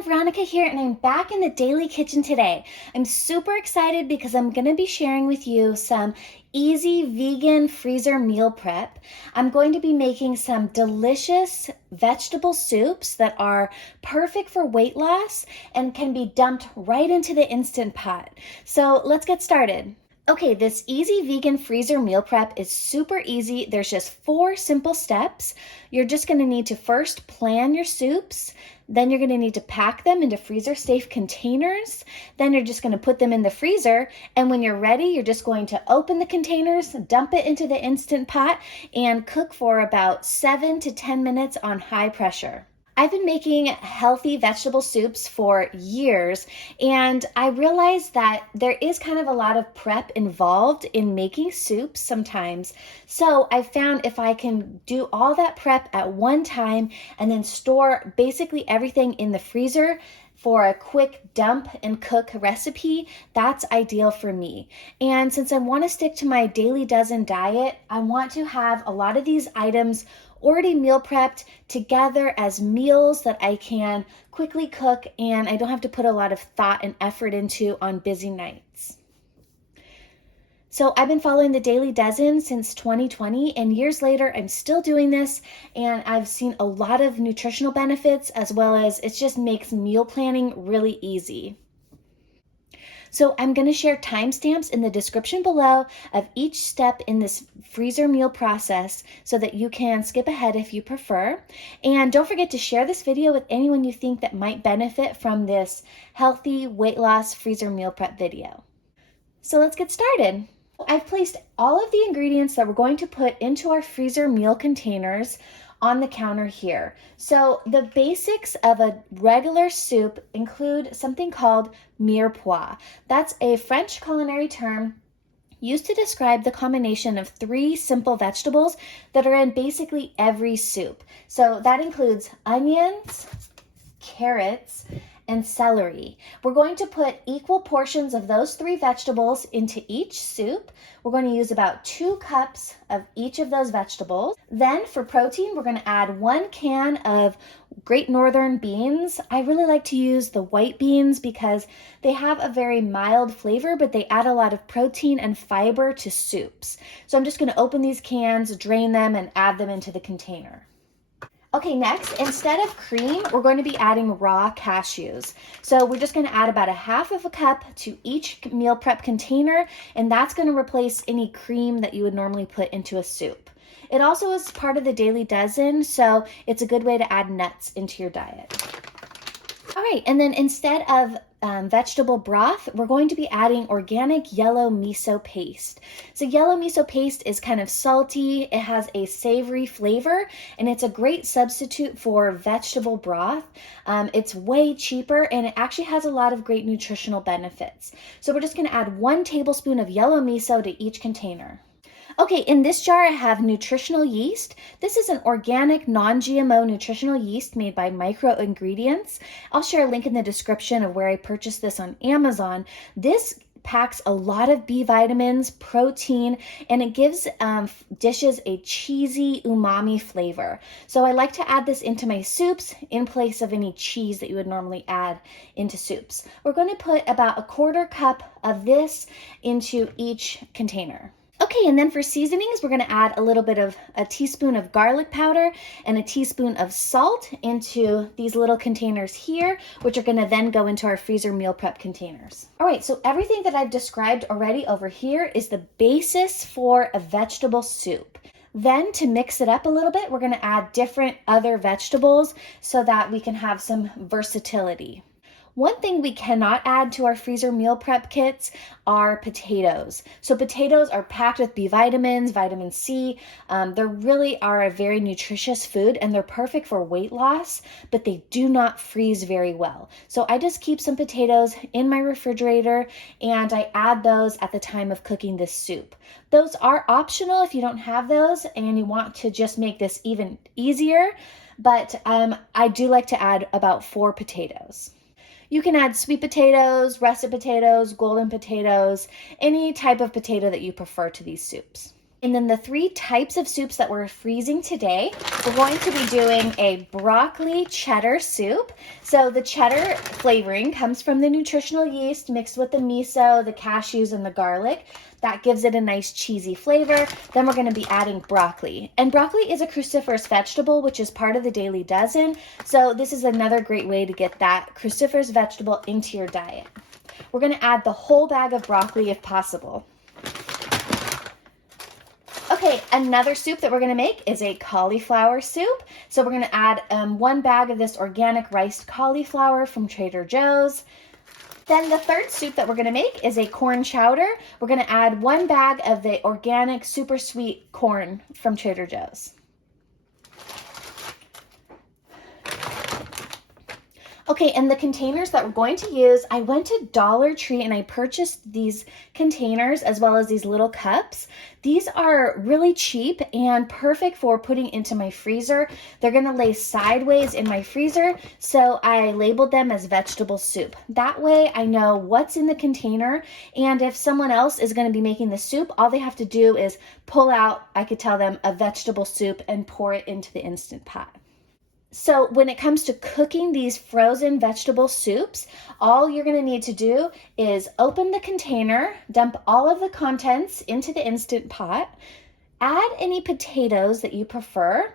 everyone, Veronica here, and I'm back in the daily kitchen today. I'm super excited because I'm going to be sharing with you some easy vegan freezer meal prep. I'm going to be making some delicious vegetable soups that are perfect for weight loss and can be dumped right into the Instant Pot. So let's get started. Okay, this easy vegan freezer meal prep is super easy. There's just 4 simple steps. You're just going to need to first plan your soups. Then you're going to need to pack them into freezer safe containers. Then you're just going to put them in the freezer. And when you're ready, you're just going to open the containers, dump it into the Instant Pot, and cook for about 7 to 10 minutes on high pressure. I've been making healthy vegetable soups for years, and I realized that there is kind of a lot of prep involved in making soups sometimes. So I found if I can do all that prep at one time and then store basically everything in the freezer for a quick dump and cook recipe, that's ideal for me. And since I want to stick to my daily dozen diet, I want to have a lot of these items already meal prepped together as meals that I can quickly cook and I don't have to put a lot of thought and effort into on busy nights. So I've been following the Daily Dozen since 2020, and years later, I'm still doing this, and I've seen a lot of nutritional benefits, as well as it just makes meal planning really easy. So I'm going to share timestamps in the description below of each step in this freezer meal process so that you can skip ahead if you prefer. And don't forget to share this video with anyone you think that might benefit from this healthy weight loss freezer meal prep video. So let's get started. I've placed all of the ingredients that we're going to put into our freezer meal containers on the counter here. So the basics of a regular soup include something called mirepoix. That's a French culinary term used to describe the combination of 3 simple vegetables that are in basically every soup. So that includes onions, carrots, and celery. We're going to put equal portions of those 3 vegetables into each soup. We're going to use about 2 cups of each of those vegetables. Then for protein, we're going to add 1 can of Great Northern beans. I really like to use the white beans because they have a very mild flavor, but they add a lot of protein and fiber to soups. So I'm just going to open these cans, drain them, and add them into the container. Okay, next, instead of cream, we're going to be adding raw cashews. So we're just going to add about a half of a cup to each meal prep container, and that's going to replace any cream that you would normally put into a soup. It also is part of the Daily Dozen, so it's a good way to add nuts into your diet. All right, and then instead of vegetable broth, we're going to be adding organic yellow miso paste. So yellow miso paste is kind of salty, it has a savory flavor, and it's a great substitute for vegetable broth. It's way cheaper, and it actually has a lot of great nutritional benefits. So we're just going to add 1 tablespoon of yellow miso to each container. Okay, in this jar I have nutritional yeast. This is an organic, non-GMO nutritional yeast made by Micro Ingredients. I'll share a link in the description of where I purchased this on Amazon. This packs a lot of B vitamins, protein, and it gives dishes a cheesy umami flavor. So I like to add this into my soups in place of any cheese that you would normally add into soups. We're going to put about a 1/4 cup of this into each container. Okay, and then for seasonings, we're going to add a teaspoon of garlic powder and a teaspoon of salt into these little containers here, which are going to then go into our freezer meal prep containers. All right, so everything that I've described already over here is the basis for a vegetable soup. Then to mix it up a little bit, we're going to add different other vegetables so that we can have some versatility. One thing we cannot add to our freezer meal prep kits are potatoes. So potatoes are packed with B vitamins, vitamin C. They really are a very nutritious food, and they're perfect for weight loss, but they do not freeze very well. So I just keep some potatoes in my refrigerator, and I add those at the time of cooking this soup. Those are optional if you don't have those and you want to just make this even easier, but I do like to add about 4 potatoes. You can add sweet potatoes, russet potatoes, golden potatoes, any type of potato that you prefer to these soups. And then the 3 types of soups that we're freezing today, we're going to be doing a broccoli cheddar soup. So the cheddar flavoring comes from the nutritional yeast mixed with the miso, the cashews, and the garlic. That gives it a nice cheesy flavor. Then we're going to be adding broccoli. And broccoli is a cruciferous vegetable, which is part of the daily dozen. So this is another great way to get that cruciferous vegetable into your diet. We're going to add the whole bag of broccoli if possible. Okay, another soup that we're going to make is a cauliflower soup. So we're going to add 1 bag of this organic riced cauliflower from Trader Joe's. Then the third soup that we're going to make is a corn chowder. We're going to add 1 bag of the organic super sweet corn from Trader Joe's. Okay, and the containers that we're going to use, I went to Dollar Tree and I purchased these containers as well as these little cups. These are really cheap and perfect for putting into my freezer. They're gonna lay sideways in my freezer, so I labeled them as vegetable soup. That way I know what's in the container, and if someone else is gonna be making the soup, all they have to do is pull out, I could tell them, a vegetable soup and pour it into the Instant Pot. So when it comes to cooking these frozen vegetable soups, all you're going to need to do is open the container, dump all of the contents into the Instant Pot, add any potatoes that you prefer.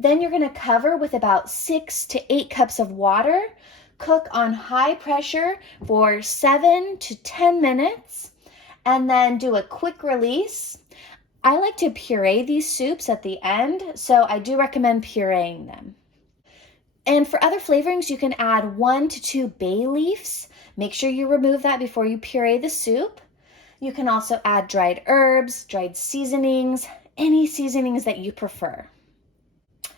Then you're going to cover with about 6 to 8 cups of water, cook on high pressure for 7 to 10 minutes, and then do a quick release. I like to puree these soups at the end, so I do recommend pureeing them. And for other flavorings, you can add 1 to 2 bay leaves. Make sure you remove that before you puree the soup. You can also add dried herbs, dried seasonings, any seasonings that you prefer.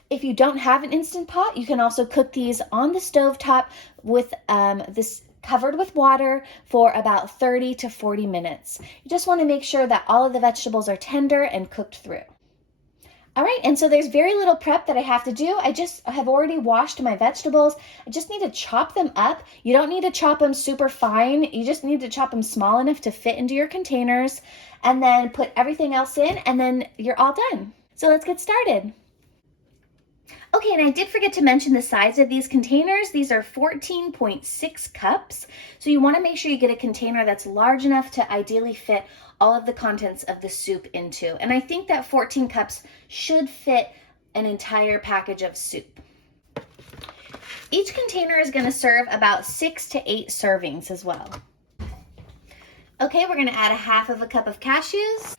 If you don't have an Instant Pot, you can also cook these on the stovetop with this covered with water for about 30 to 40 minutes. You just want to make sure that all of the vegetables are tender and cooked through. All right, and so there's very little prep that I have to do. I have already washed my vegetables. I just need to chop them up. You don't need to chop them super fine. You just need to chop them small enough to fit into your containers, and then put everything else in, and then you're all done. So let's get started. Okay, and I did forget to mention the size of these containers. These are 14.6 cups. So you want to make sure you get a container that's large enough to ideally fit all of the contents of the soup into. And I think that 14 cups should fit an entire package of soup. Each container is going to serve about 6 to 8 servings as well. Okay, we're going to add 1/2 cup of cashews,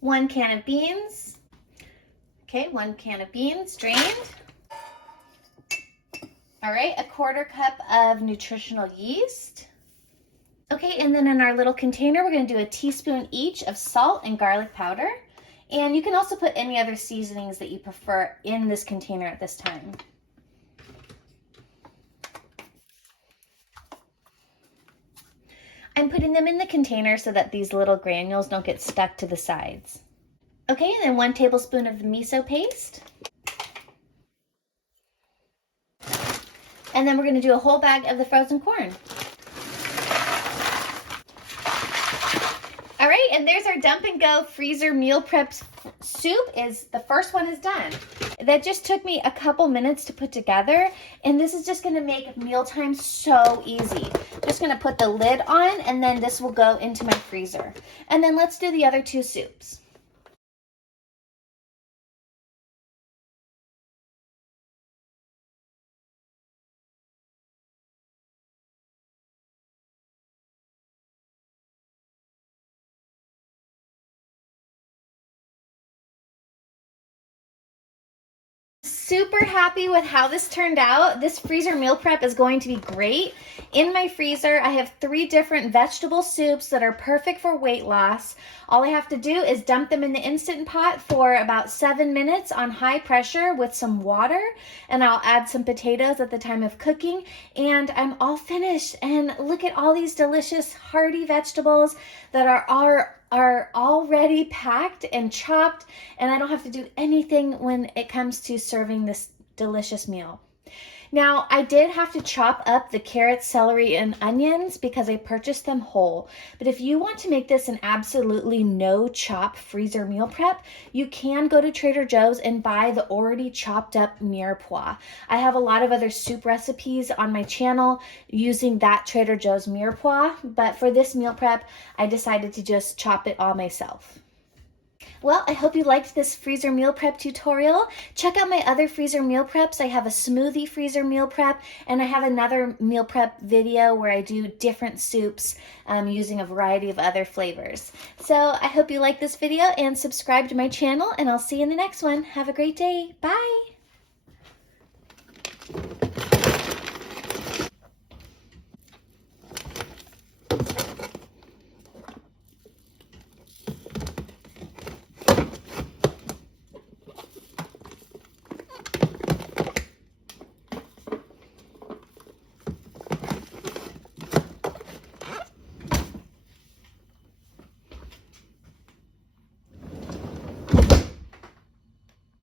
1 can of beans. Okay, 1 can of beans drained. All right, 1/4 cup of nutritional yeast. Okay, and then in our little container, we're going to do a teaspoon each of salt and garlic powder. And you can also put any other seasonings that you prefer in this container at this time. I'm putting them in the container so that these little granules don't get stuck to the sides. Okay, and then 1 tablespoon of the miso paste. And then we're going to do a whole bag of the frozen corn. All right, and there's our dump and go freezer meal prep soup. The first one is done. That just took me a couple minutes to put together, and this is just going to make mealtime so easy. Just going to put the lid on, and then this will go into my freezer. And then let's do the other 2 soups. Super happy with how this turned out. This freezer meal prep is going to be great. In my freezer, I have 3 different vegetable soups that are perfect for weight loss. All I have to do is dump them in the Instant Pot for about 7 minutes on high pressure with some water, and I'll add some potatoes at the time of cooking, and I'm all finished. And look at all these delicious hearty vegetables that are already packed and chopped, and I don't have to do anything when it comes to serving this delicious meal. Now, I did have to chop up the carrots, celery, and onions because I purchased them whole. But if you want to make this an absolutely no chop freezer meal prep, you can go to Trader Joe's and buy the already chopped up mirepoix. I have a lot of other soup recipes on my channel using that Trader Joe's mirepoix, but for this meal prep, I decided to just chop it all myself. Well, I hope you liked this freezer meal prep tutorial. Check out my other freezer meal preps. I have a smoothie freezer meal prep, and I have another meal prep video where I do different soups using a variety of other flavors. So I hope you like this video and subscribe to my channel, and I'll see you in the next one. Have a great day. Bye.